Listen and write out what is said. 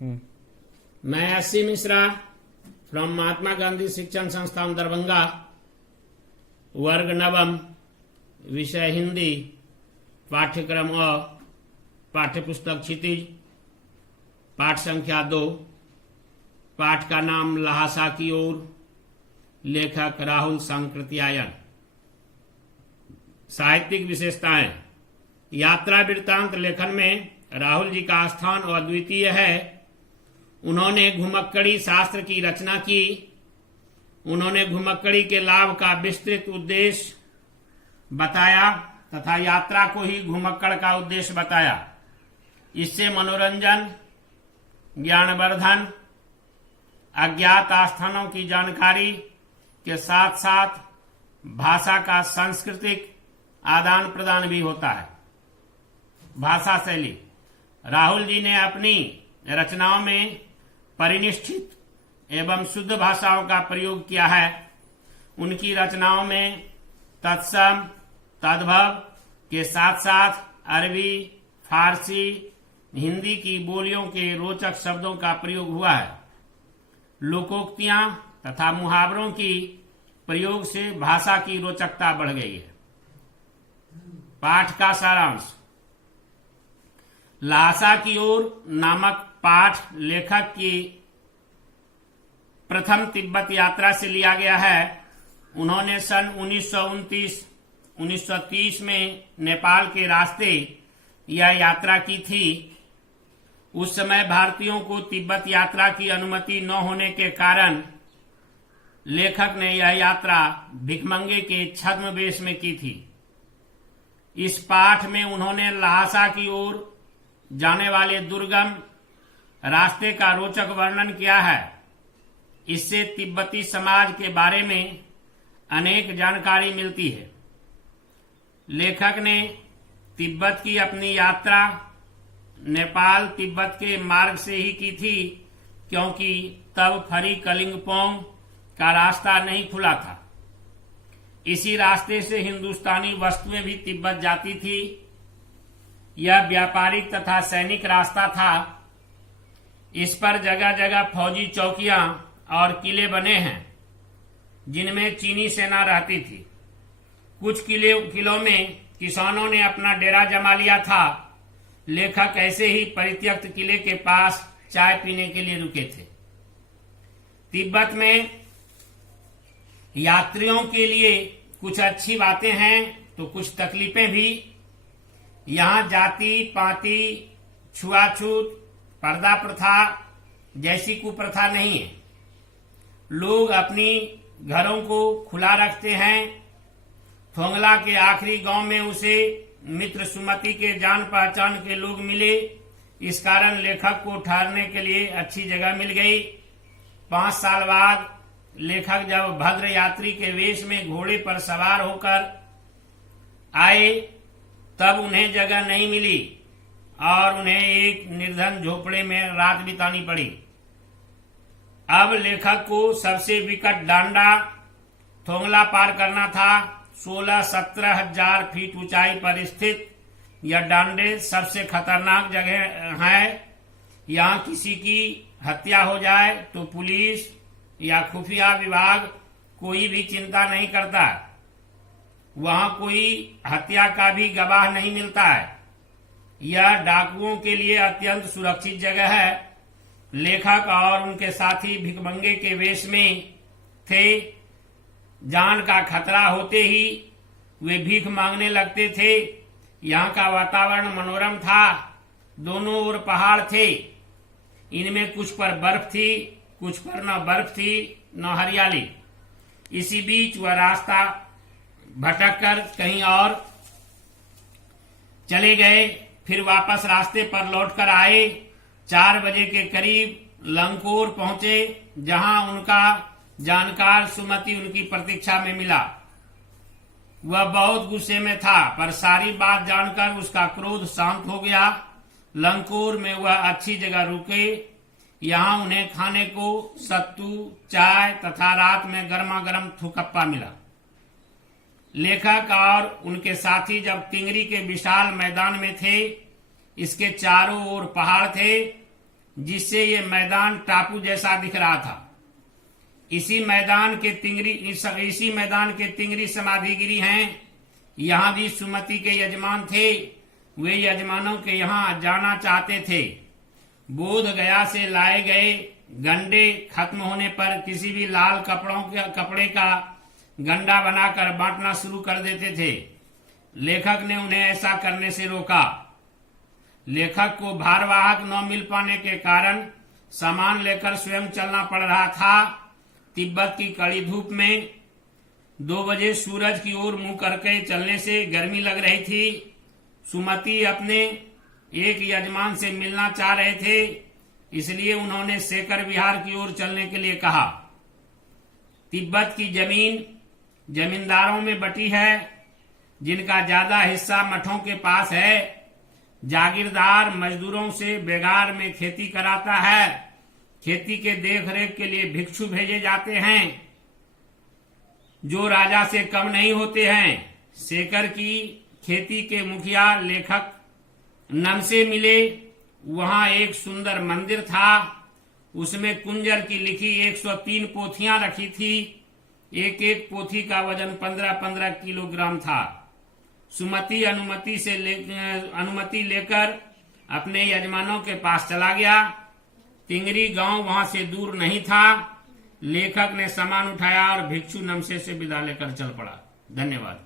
मैं SC. Mishra from Mahatma Gandhi शिक्षण संस्थान दरभंगा, वर्ग नवम, विषय हिंदी, पाठ्यक्रम अ, पाठ्यपुस्तक क्षितिज, पाठ संख्या 2। पाठ का नाम लहासा की ओर, लेखक राहुल सांकृत्यायन। साहित्यिक विशेषताएं। यात्रा वृत्तांत लेखन में राहुल जी का स्थान अद्वितीय है। उन्होंने घुमक्कड़ी शास्त्र की रचना की। उन्होंने घुमक्कड़ी के लाभ का विस्तृत उद्देश्य बताया तथा यात्रा को ही घुमक्कड़ का उद्देश्य बताया। इससे मनोरंजन, ज्ञानवर्धन, अज्ञात स्थानों की जानकारी के साथ साथ भाषा का सांस्कृतिक आदान प्रदान भी होता है। भाषा शैली। राहुल जी ने अपनी रचनाओं में परिनिष्ठित एवं शुद्ध भाषाओं का प्रयोग किया है। उनकी रचनाओं में तत्सम, तद्भव के साथ साथ अरबी, फारसी, हिंदी की बोलियों के रोचक शब्दों का प्रयोग हुआ है। लोकोक्तियां तथा मुहावरों की प्रयोग से भाषा की रोचकता बढ़ गई है। पाठ का सारांश। लहासा की ओर नामक पाठ लेखक की प्रथम तिब्बत यात्रा से लिया गया है। उन्होंने सन 1929-1930 में नेपाल के रास्ते यह यात्रा की थी। उस समय भारतीयों को तिब्बत यात्रा की अनुमति न होने के कारण लेखक ने यह यात्रा भिखमंगे के छद्मवेश में की थी। इस पाठ में उन्होंने लहासा की ओर जाने वाले दुर्गम रास्ते का रोचक वर्णन किया है। इससे तिब्बती समाज के बारे में अनेक जानकारी मिलती है। लेखक ने तिब्बत की अपनी यात्रा नेपाल तिब्बत के मार्ग से ही की थी, क्योंकि तब फरी कलिंगपोंग का रास्ता नहीं खुला था। इसी रास्ते से हिंदुस्तानी वस्तुएं भी तिब्बत जाती थी। यह व्यापारिक तथा सैनिक रास्ता था। इस पर जगह जगह फौजी चौकियां और किले बने हैं, जिनमें चीनी सेना रहती थी। कुछ किलों में किसानों ने अपना डेरा जमा लिया था। लेखक ऐसे ही परित्यक्त किले के पास चाय पीने के लिए रुके थे। तिब्बत में यात्रियों के लिए कुछ अच्छी बातें हैं तो कुछ तकलीफें भी। यहाँ जाति पाति, छुआछूत, पर्दा प्रथा जैसी कुप्रथा नहीं है। लोग अपनी घरों को खुला रखते हैं। थोंगला के आखिरी गांव में उसे मित्र सुमति के जान पहचान के लोग मिले। इस कारण लेखक को ठहरने के लिए अच्छी जगह मिल गई। 5 साल बाद लेखक जब भद्र यात्री के वेश में घोड़े पर सवार होकर आए, तब उन्हें जगह नहीं मिली और उन्हें एक निर्धन झोपड़े में रात बितानी पड़ी। अब लेखक को सबसे विकट डांडा थोंगला पार करना था। 16-17 हजार फीट ऊंचाई पर स्थित यह डांडे सबसे खतरनाक जगह है। यहाँ किसी की हत्या हो जाए तो पुलिस या खुफिया विभाग कोई भी चिंता नहीं करता। वहाँ कोई हत्या का भी गवाह नहीं मिलता है। यह डाकुओं के लिए अत्यंत सुरक्षित जगह है। लेखक और उनके साथी भिखमंगे के वेश में थे। जान का खतरा होते ही वे भीख मांगने लगते थे। यहाँ का वातावरण मनोरम था। दोनों ओर पहाड़ थे। इनमें कुछ पर बर्फ थी, कुछ पर न बर्फ थी न हरियाली। इसी बीच वह रास्ता भटककर कहीं और चले गए। फिर वापस रास्ते पर लौटकर आए। 4 बजे के करीब लंकोर पहुंचे, जहां उनका जानकार सुमति उनकी प्रतीक्षा में मिला। वह बहुत गुस्से में था, पर सारी बात जानकर उसका क्रोध शांत हो गया। लंकोर में वह अच्छी जगह रुके। यहाँ उन्हें खाने को सत्तू, चाय तथा रात में गर्मा गर्म थुकप्पा मिला। लेखक और उनके साथी जब तिंगरी के विशाल मैदान में थे, इसके चारों ओर पहाड़ थे। जिससे ये मैदान टापू जैसा दिख रहा था। इसी मैदान के तिंगरी समाधिगिरी हैं। यहाँ भी सुमति के यजमान थे। वे यजमानों के यहाँ जाना चाहते थे। बोध गया से लाए गए गंडे खत्म होने पर किसी भी लाल कपड़े का गंडा बनाकर बांटना शुरू कर देते थे। लेखक ने उन्हें ऐसा करने से रोका। लेखक को भारवाहक न मिल पाने के कारण सामान लेकर स्वयं चलना पड़ रहा था। तिब्बत की कड़ी धूप में 2 बजे सूरज की ओर मुंह करके चलने से गर्मी लग रही थी। सुमति अपने एक यजमान से मिलना चाह रहे थे, इसलिए उन्होंने शेखर विहार की ओर चलने के लिए कहा। तिब्बत की जमीन जमींदारों में बटी है, जिनका ज्यादा हिस्सा मठों के पास है। जागीरदार मजदूरों से बेगार में खेती कराता है। खेती के देखरेख के लिए भिक्षु भेजे जाते हैं, जो राजा से कम नहीं होते हैं। शेखर की खेती के मुखिया लेखक नमसे मिले। वहां एक सुंदर मंदिर था। उसमें कुंजर की लिखी 103 पोथियां रखी थी। एक एक पोथी का वजन 15-15 किलोग्राम था। सुमति अनुमति लेकर अपने यजमानों के पास चला गया। तिंगरी गांव वहां से दूर नहीं था। लेखक ने सामान उठाया और भिक्षु नमसे से विदा लेकर चल पड़ा। धन्यवाद।